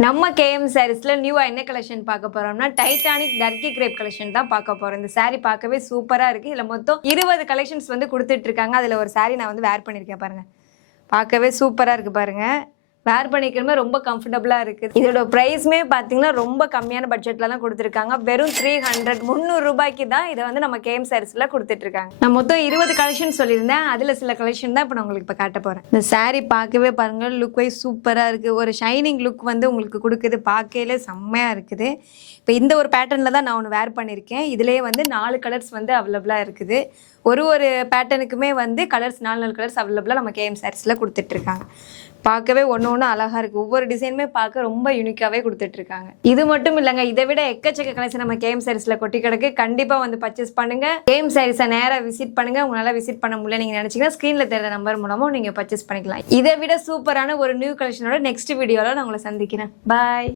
நம்ம கேஎம் சாரீஸ்ல நியூவா என்ன கலெக்ஷன் பார்க்க போறோம்னா டைட்டானிக் டர்க்கி கிரேப் கலெக்ஷன் தான் பார்க்க போறோம். இந்த saree பார்க்கவே சூப்பரா இருக்கு. இதுல மொத்தம் 20 கலெக்ஷன்ஸ் வந்து கொடுத்துட்டு இருக்காங்க. அதுல ஒரு saree நான் வந்து வேர் பண்ணிருக்கேன் பாருங்க. பார்க்கவே சூப்பரா இருக்கு பாருங்க. வேர் பண்ணிக்கிறமே ரொம்ப கம்ஃபர்டபுளா இருக்கு. இதோட பிரைஸ்மே பாத்தீங்கன்னா ரொம்ப கம்மியான பட்ஜெட்ல தான் கொடுத்துருக்காங்க. வெறும் 300 ரூபாய்க்கு தான் இதை வந்து நம்ம கேஎம் சாரீஸ்ல கொடுத்துட்டு இருக்காங்க. நான் மொத்தம் 20 கலெக்ஷன் சொல்லியிருந்தேன். அதுல சில கலெக்ஷன் தான் இப்போ நான் உங்களுக்கு இப்போ காட்ட போறேன். இந்த saree பார்க்கவே பாருங்க, லுக் வைஸ் சூப்பரா இருக்கு. ஒரு ஷைனிங் லுக் வந்து உங்களுக்கு கொடுக்குது. பார்க்கையிலே செம்மையா இருக்குது. இப்போ இந்த ஒரு பேட்டர்னில் தான் நான் ஒன்று வேர் பண்ணியிருக்கேன். இதுலேயே வந்து 4 கலர்ஸ் வந்து அவைலபிளாக இருக்குது. ஒரு பேட்டர்னுக்குமே வந்து கலர்ஸ் 4 கலர்ஸ் அவைலபிளாக நம்ம கேஎம் சாரீஸில் கொடுத்துட்ருக்காங்க. பார்க்கவே ஒன்று அழகாக இருக்குது. ஒவ்வொரு டிசைனுமே பார்க்க ரொம்ப யூனிக்காகவே கொடுத்துட்ருக்காங்க. இது மட்டும் இல்லைங்க, இதை விட எக்கச்சக்க கலெக்ஷன் நம்ம கேஎம் சாரீஸில் கொட்டி கிடக்கு. கண்டிப்பாக வந்து பர்ச்சேஸ் பண்ணுங்கள். கேஎம் சாரீஸை நேராக விசிட் பண்ணுங்கள். உங்களால் விசிட் பண்ண முடியல நீங்கள் நினச்சிங்கன்னா ஸ்க்ரீனில் தெரியுற நம்பர் மூலமாக நீங்கள் பர்ச்சேஸ் பண்ணிக்கலாம். இதை விட சூப்பரான ஒரு நியூ கலெக்ஷனோட நெக்ஸ்ட் வீடியோவில் நான் உங்களை சந்திக்கிறேன். பாய்.